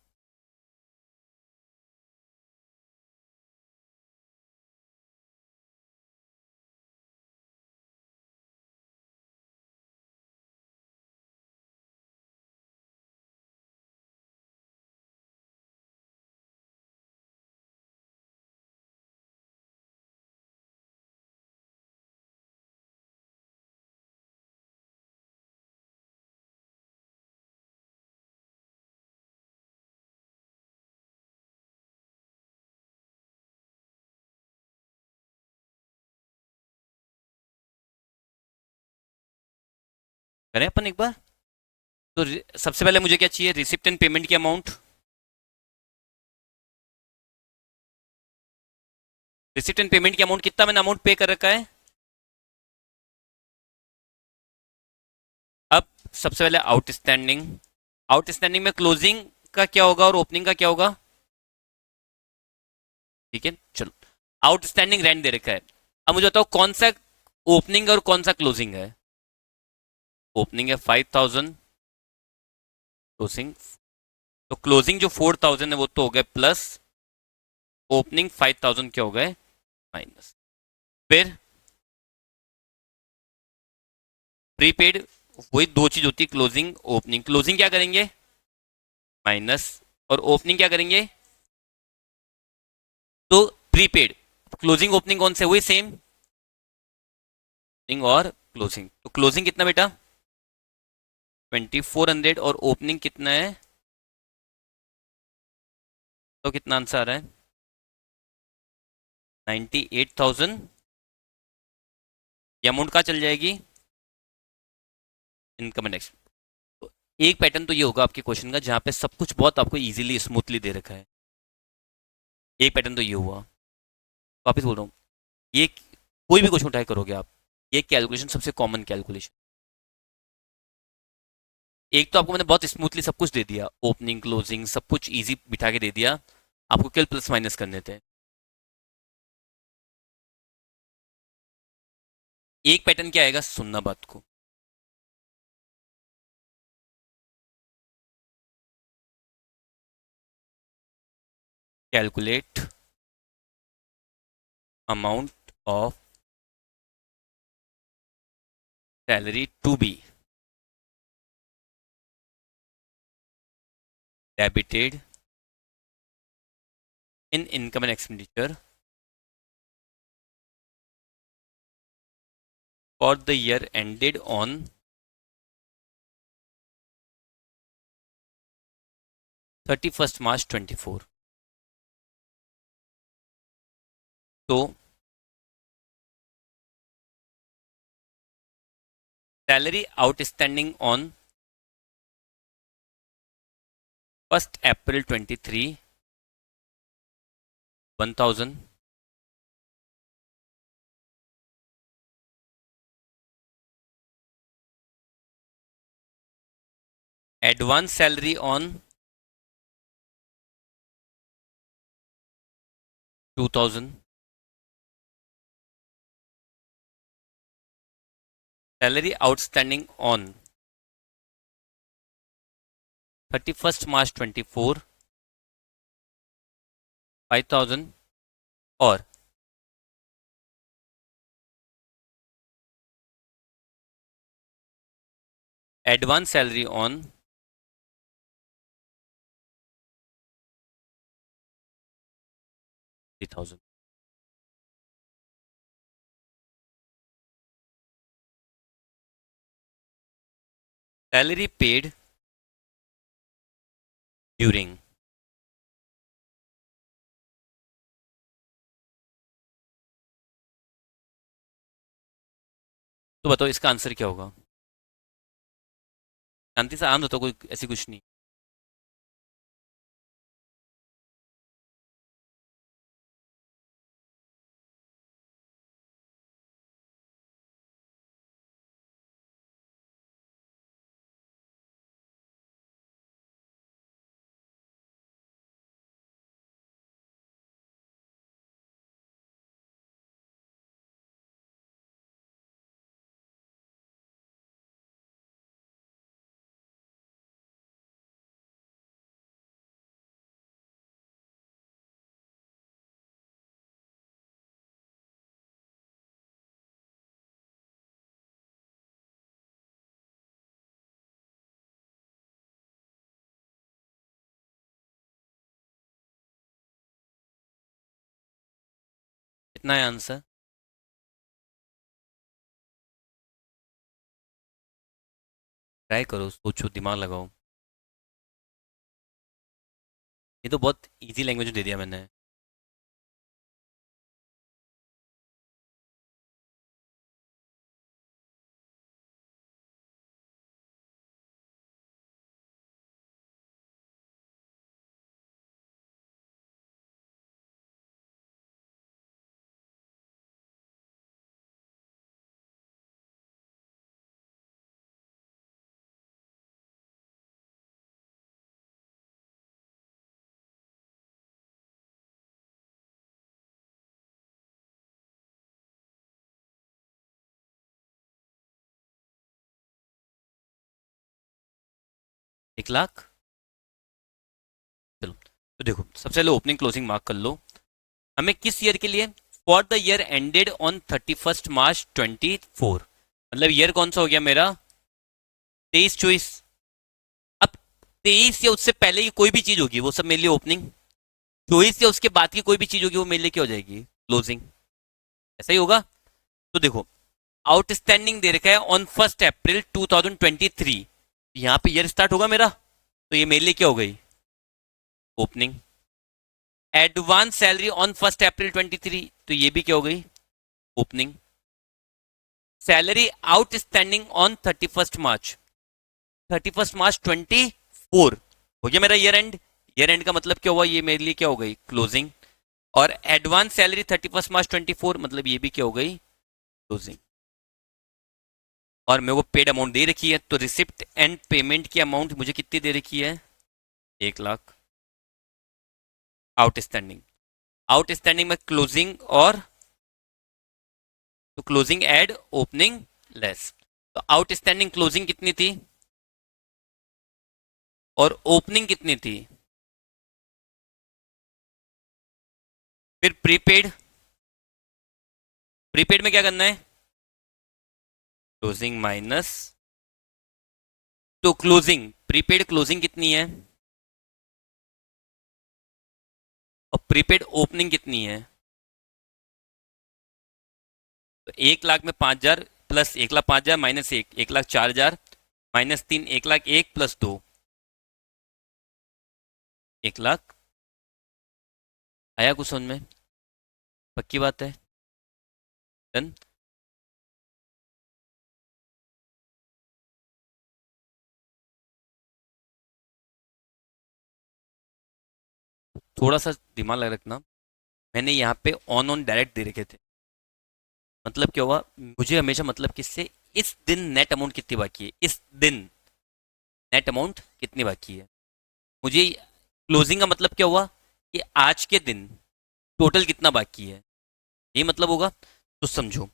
करें अपन एक बार। तो सबसे पहले मुझे क्या चाहिए, रिसिप्ट एंड पेमेंट की अमाउंट। रिसिप्ट एंड पेमेंट की अमाउंट कितना मैंने अमाउंट पे कर रखा है। अब सबसे पहले आउटस्टैंडिंग। आउटस्टैंडिंग में क्लोजिंग का क्या होगा और ओपनिंग का क्या होगा। ठीक है चलो। आउटस्टैंडिंग रेंट दे रखा है। अब मुझे बताओ कौन सा ओपनिंग और कौन सा क्लोजिंग है। ओपनिंग है 5000। क्लोजिंग। तो क्लोजिंग जो 4000 है वो तो हो गए प्लस। ओपनिंग 5000 क्या हो गए माइनस। फिर प्रीपेड। वही दो चीज होती है, क्लोजिंग ओपनिंग। क्लोजिंग क्या करेंगे माइनस, और ओपनिंग क्या करेंगे। तो प्रीपेड। क्लोजिंग ओपनिंग कौन से, वही सेम। ओपनिंग और क्लोजिंग, तो क्लोजिंग कितना बेटा 2400 और ओपनिंग कितना है। तो कितना आंसर आ रहा है 98,000। ये अमाउंट कहाँ चल जाएगी इनकम एंड एक्सपेंस। एक पैटर्न तो ये होगा आपके क्वेश्चन का जहाँ पे सब कुछ बहुत आपको इजीली स्मूथली दे रखा है। एक पैटर्न तो ये हुआ। वापिस बोल रहा हूँ, ये कोई भी क्वेश्चन उठाए करोगे आप, ये कैलकुलेशन सबसे कॉमन कैलकुलेशन। एक तो आपको मैंने बहुत स्मूथली सब कुछ दे दिया, ओपनिंग क्लोजिंग सब कुछ इजी बिठा के दे दिया। आपको केवल प्लस माइनस करने थे। एक पैटर्न क्या आएगा, सुनना बात को। Calculate amount of salary to be debited in income and expenditure for the year ended on 31 March 24। तो salary outstanding on 1 April 23 1000। Advance salary on 2000। Salary outstanding on 31 March 24 5000। और advance salary on 3000। Salary paid during. तो बताओ इसका answer क्या होगा? शांति से आराम से, तो कोई ऐसी कुछ नहीं। इतना है आंसर। ट्राई करो, सोचो, दिमाग लगाओ। ये तो बहुत इजी लैंग्वेज में दे दिया मैंने। 1 लाख। चलो, तो देखो सबसे पहले ओपनिंग क्लोजिंग मार्क कर लो। हमें किस ईयर के लिए? For the year ended on 31 मार्च 2024। मतलब ईयर कौन सा हो गया मेरा? 23-24। अब 23 या उससे पहले की कोई भी चीज होगी वो सब मेरे लिए ओपनिंग। 24 या उसके बाद की कोई भी चीज होगी वो मेरे लिए क्या हो जाएगी? क्लोजिंग। ऐसा ही होगा। तो देखो, आउटस्टैंडिंग दे रखा है ऑन 1 अप्रैल 2023। यहाँ पे ईयर स्टार्ट होगा मेरा, तो ये मेरे लिए क्या हो गई? ओपनिंग। एडवांस सैलरी ऑन 1 अप्रैल 2023, तो ये भी क्या हो गई? ओपनिंग। सैलरी आउटस्टैंडिंग ऑन 31 मार्च 2024 हो गया मेरा ईयर एंड। ईयर एंड का मतलब क्या हुआ? ये मेरे लिए क्या हो गई? क्लोजिंग। और एडवांस सैलरी 31 मार्च 2024, मतलब ये भी क्या हो गई? क्लोजिंग। और मेरे को पेड अमाउंट दे रखी है, तो रिसिप्ट एंड पेमेंट की अमाउंट मुझे कितनी दे रखी है? 1 लाख। आउटस्टैंडिंग। आउटस्टैंडिंग में क्लोजिंग और, तो क्लोजिंग एड ओपनिंग लेस। तो आउटस्टैंडिंग क्लोजिंग कितनी थी और ओपनिंग कितनी थी? फिर प्रीपेड। प्रीपेड में क्या करना है? क्लोजिंग माइनस, तो क्लोजिंग प्रीपेड क्लोजिंग कितनी है और प्रीपेड ओपनिंग कितनी है? तो 1 लाख में 5,000 plus 1 lakh 5,000 minus 1 1 lakh 4,000 -3 1 lakh 1 plus 2 1 lakh. आया कुछ समझ में? पक्की बात है? डन। थोड़ा सा दिमाग लगा रखना। मैंने यहाँ पे ऑन डायरेक्ट दे रखे थे। मतलब क्या हुआ? मुझे हमेशा मतलब किससे, इस दिन नेट अमाउंट कितनी बाकी है, इस दिन नेट अमाउंट कितनी बाकी है। मुझे क्लोजिंग का मतलब क्या हुआ? कि आज के दिन टोटल कितना बाकी है, यही मतलब होगा। तो समझो,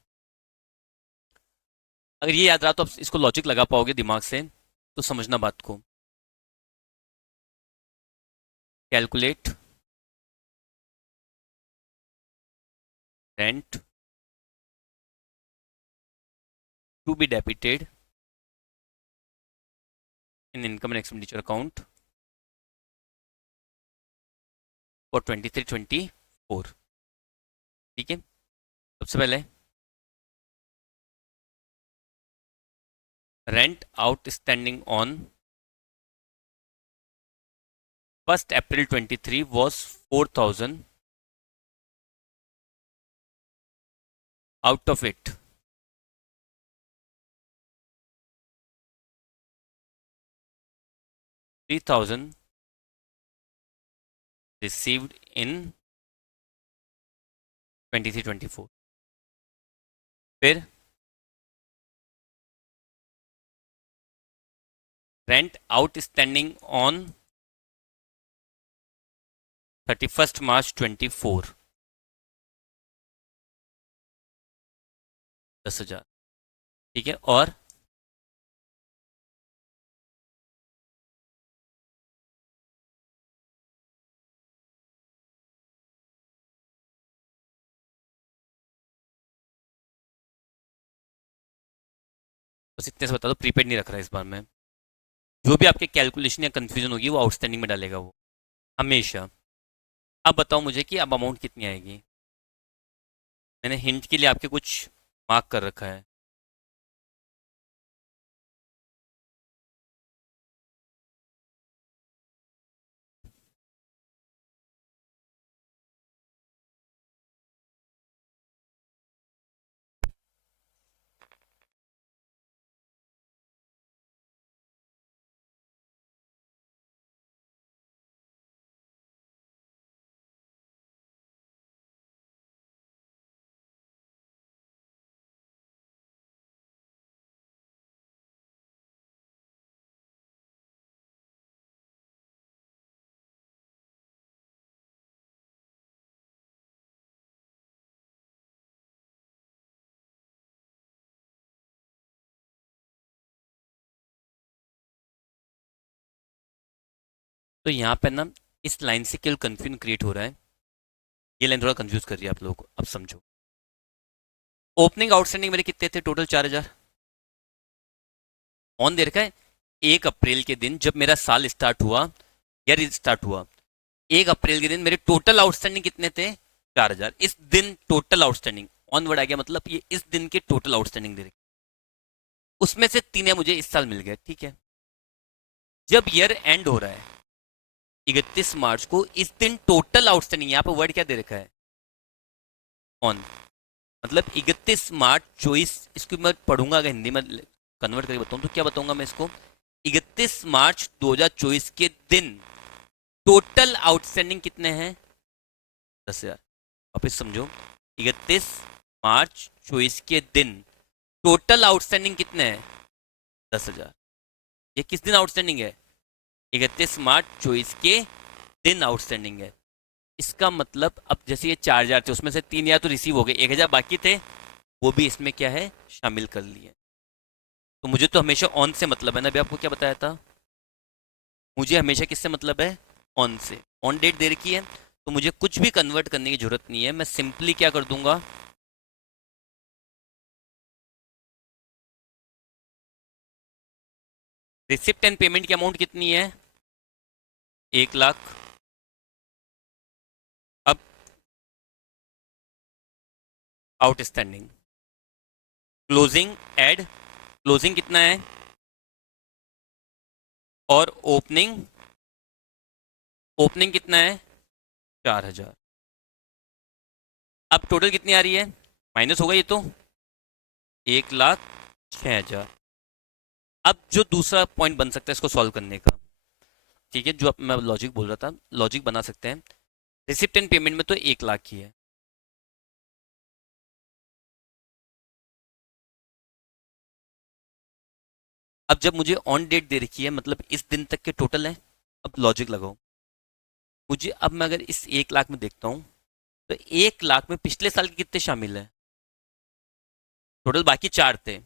अगर ये याद रहा तो आप इसको लॉजिक लगा पाओगे दिमाग से। तो समझना बात को। Calculate rent to be debited in income and expenditure account for 23-24। ठीक है, सबसे पहले rent outstanding on 1st April 23 was 4,000. Out of it, 3,000 received in 23-24. फिर rent outstanding on 31st March 24, 10,000। ठीक है, और बस इतने से बता दो, प्रीपेड नहीं रख रहा इस बार में। जो भी आपके कैलकुलेशन या कंफ्यूजन होगी वो आउटस्टैंडिंग में डालेगा वो, हमेशा। अब बताओ मुझे कि अब अमाउंट कितनी आएगी। मैंने हिंट के लिए आपके कुछ मार्क कर रखा है। तो यहाँ पे ना इस लाइन से केवल कंफ्यूजन क्रिएट हो रहा है। ये लाइन थोड़ा कंफ्यूज कर रही है आप लोगों को, अब समझो। ओपनिंग आउटस्टैंडिंग मेरे कितने थे टोटल? 4,000 ऑन दे रखा है। 1 अप्रैल के दिन जब मेरा साल स्टार्ट हुआ या स्टार्ट हुआ, 1 अप्रैल के दिन मेरे टोटल आउटस्टैंडिंग कितने थे? 4,000। इस दिन टोटल आउटस्टैंडिंग ऑन वर्ड आ गया, मतलब ये इस दिन के टोटल आउटस्टैंडिंग दे रखी। उसमें से 3 मुझे इस साल मिल गए, ठीक है। जब ईयर एंड हो रहा है 31 मार्च को, इस दिन टोटल आउटस्टैंडिंग, यहाँ पे वर्ड क्या दे रखा है? ऑन। मतलब 31 मार्च 24, इसको मैं पढ़ूंगा अगर हिंदी में कन्वर्ट करके बताऊं तो क्या बताऊंगा मैं इसको? 31 मार्च 2024 के दिन टोटल आउटस्टैंडिंग कितने हैं? 10,000। वापिस समझो, 31 मार्च 24 के दिन टोटल आउटस्टैंडिंग कितने हैं? 10,000। ये किस दिन आउटस्टैंडिंग है? 31 मार्च 24 के दिन आउटस्टैंडिंग है। इसका मतलब अब जैसे ये 4,000 थे, उसमें से 3,000 तो रिसीव हो गए, 1,000 बाकी थे, वो भी इसमें क्या है, शामिल कर लिए। तो मुझे तो हमेशा ऑन से मतलब है ना, अभी आपको क्या बताया था? मुझे हमेशा किससे मतलब है? ऑन से। ऑन डेट दे रखी है तो मुझे कुछ भी कन्वर्ट करने की जरूरत नहीं है, मैं सिंपली क्या कर दूंगा, रिसिप्ट एंड पेमेंट की अमाउंट कितनी है? 1,00,000। अब आउटस्टैंडिंग, क्लोजिंग एड, क्लोजिंग कितना है, और ओपनिंग, ओपनिंग कितना है? 4,000। अब टोटल कितनी आ रही है? माइनस होगा ये तो, 1,06,000। अब जो दूसरा पॉइंट बन सकता है इसको सॉल्व करने का, ठीक है, जो मैं लॉजिक बोल रहा था, लॉजिक बना सकते हैं। रिसिप्ट एंड पेमेंट में तो 1,00,000 की है। अब जब मुझे ऑन डेट दे रखी है, मतलब इस दिन तक के टोटल है। अब लॉजिक लगाओ मुझे, अब मैं अगर इस 1,00,000 में देखता हूँ तो 1,00,000 में पिछले साल के कितने शामिल है? टोटल बाकी 4 थे,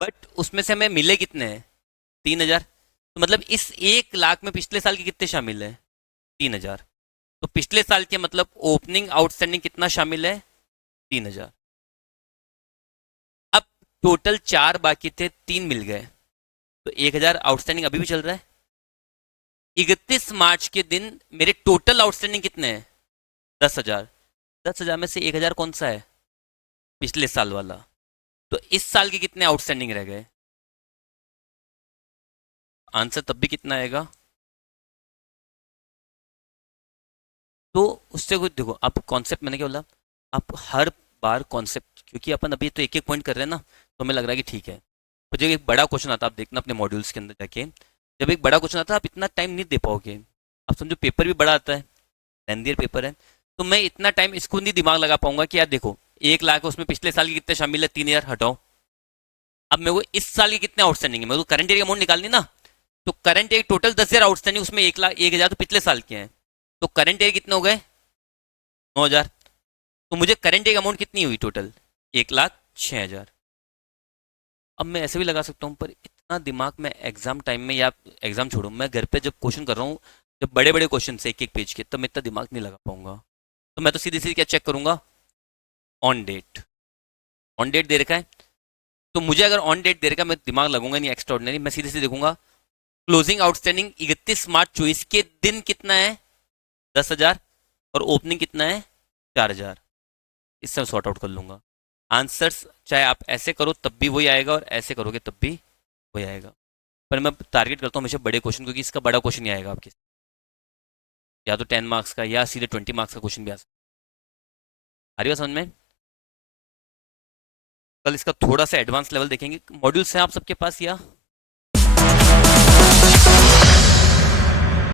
बट उसमें से हमें मिले कितने हैं? 3,000। तो मतलब इस 1,00,000 में पिछले साल के कितने शामिल है? 3,000। तो पिछले साल के मतलब ओपनिंग आउटस्टैंडिंग कितना शामिल है? 3,000। अब टोटल 4 बाकी थे, 3 मिल गए, तो 1,000 आउटस्टैंडिंग अभी भी चल रहा है। 31 मार्च के दिन मेरे टोटल आउटस्टैंडिंग कितने हैं? 10,000। 10,000 में से 1,000 कौन सा है? पिछले साल वाला। तो इस साल के कितने आउटस्टैंडिंग रह गए? आंसर तब भी कितना आएगा? तो उससे कुछ देखो, आप कॉन्सेप्ट, मैंने क्या बोला, आप हर बार कॉन्सेप्ट, क्योंकि अपन अभी तो एक एक पॉइंट कर रहे हैं ना, तो हमें लग रहा है कि ठीक है। पर जब एक बड़ा क्वेश्चन आता है, आप देखना अपने मॉड्यूल्स के अंदर जाके, जब एक बड़ा क्वेश्चन आता है आप इतना टाइम नहीं दे पाओगे। आप समझो पेपर भी बड़ा आता है, लेंथियर पेपर है, तो मैं इतना टाइम इसको नहीं दिमाग लगा पाऊंगा कि यार देखो 1 लाख है, उसमें पिछले साल के कितने शामिल है, 3,000 हटाओ। अब मेरे को इस साल के कितने आउटस्टैंडिंग है, मेरे को करंट ईयर की अमाउंट निकालनी ना। तो करंट ईयर टोटल 10,000 आउटस्टैंडिंग, उसमें 1 लाख 1,000 तो पिछले साल के हैं। तो करंट ईयर कितने हो गए? 9,000। तो मुझे करंट ईयर अमाउंट कितनी हुई टोटल? 1,06,000। अब मैं ऐसे भी लगा सकता हूँ, पर इतना दिमाग में एग्जाम टाइम में, या एग्जाम छोड़ो, मैं घर पे जब क्वेश्चन कर रहा हूँ, जब बड़े बड़े क्वेश्चन से एक एक पेज के, तब मैं इतना दिमाग नहीं लगा पाऊंगा। तो मैं तो सीधी सीधी क्या चेक करूंगा? On date. ऑन डेट दे रखा है, तो मुझे अगर ऑन डेट दे रखा है, मैं दिमाग लगूंगा नहीं एक्स्ट्रा ऑर्डिनरी, मैं सीधे सीधे देखूंगा क्लोजिंग आउटस्टैंडिंग 31 मार्च 2024 के दिन कितना है, 10,000, और ओपनिंग कितना है, 4,000। इससे मैं सॉर्ट आउट कर लूंगा आंसर्स। चाहे आप ऐसे करो तब भी वही आएगा, और ऐसे करोगे तब भी वही आएगा। पर मैं टारगेट करता हूँ हमेशा बड़े क्वेश्चन, क्योंकि इसका बड़ा क्वेश्चन ही आएगा आपके, या तो 10 मार्क्स का या सीधे 20 मार्क्स का क्वेश्चन भी आ सकता है। आ रही बात समझ में? कल इसका थोड़ा सा एडवांस लेवल देखेंगे। मॉड्यूल्स हैं आप सबके पास या?